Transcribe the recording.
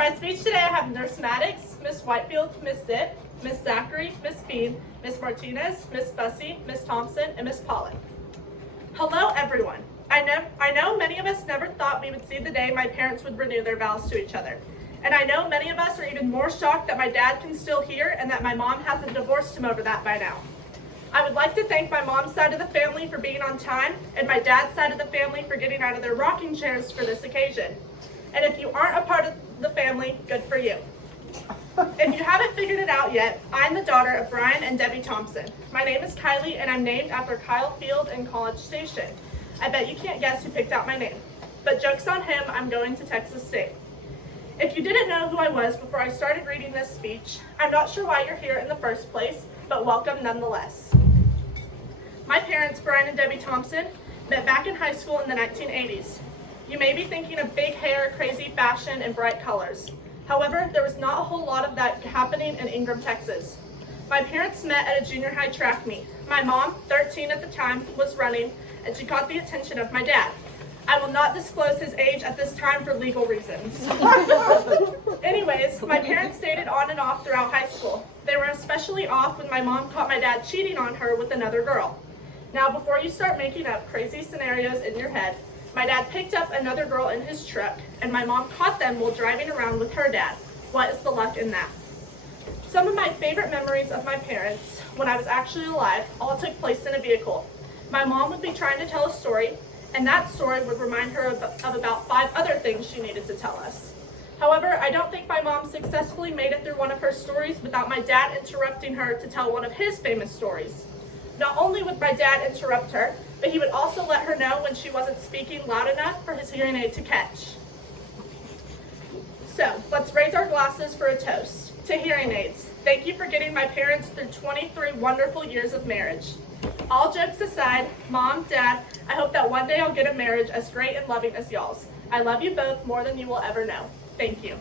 my speech today, I have Nurse Maddox, Miss Whitefield, Miss Zipp, Miss Zachary, Miss Bean, Miss Martinez, Miss Bussey, Miss Thompson, and Miss Pollock. Hello, everyone. I know many of us never thought we would see the day my parents would renew their vows to each other. And I know many of us are even more shocked that my dad can still hear and that my mom hasn't divorced him over that by now. I would like to thank my mom's side of the family for being on time and my dad's side of the family for getting out of their rocking chairs for this occasion. And if you aren't a part of the family, good for you. If you haven't figured it out yet, I'm the daughter of Brian and Debbie Thompson. My name is Kylie and I'm named after Kyle Field in College Station. I bet you can't guess who picked out my name. But joke's on him, I'm going to Texas State. If you didn't know who I was before I started reading this speech, I'm not sure why you're here in the first place, but welcome nonetheless. My parents, Brian and Debbie Thompson, met back in high school in the 1980s. You may be thinking of big hair, crazy fashion, and bright colors. However, there was not a whole lot of that happening in Ingram, Texas. My parents met at a junior high track meet. My mom, 13 at the time, was running, and she caught the attention of my dad. I will not disclose his age at this time for legal reasons. Anyways, my parents dated on and off throughout high school. They were especially off when my mom caught my dad cheating on her with another girl. Now, before you start making up crazy scenarios in your head, my dad picked up another girl in his truck, and my mom caught them while driving around with her dad. What is the luck in that? Some of my favorite memories of my parents, when I was actually alive, all took place in a vehicle. My mom would be trying to tell a story, and that story would remind her of about 5 other things she needed to tell us. However, I don't think my mom successfully made it through one of her stories without my dad interrupting her to tell one of his famous stories. Not only would my dad interrupt her, but he would also let her know when she wasn't speaking loud enough for his hearing aid to catch. So, let's raise our glasses for a toast to hearing aids. Thank you for getting my parents through 23 wonderful years of marriage. All jokes aside, Mom, Dad, I hope that one day I'll get a marriage as great and loving as y'all's. I love you both more than you will ever know. Thank you.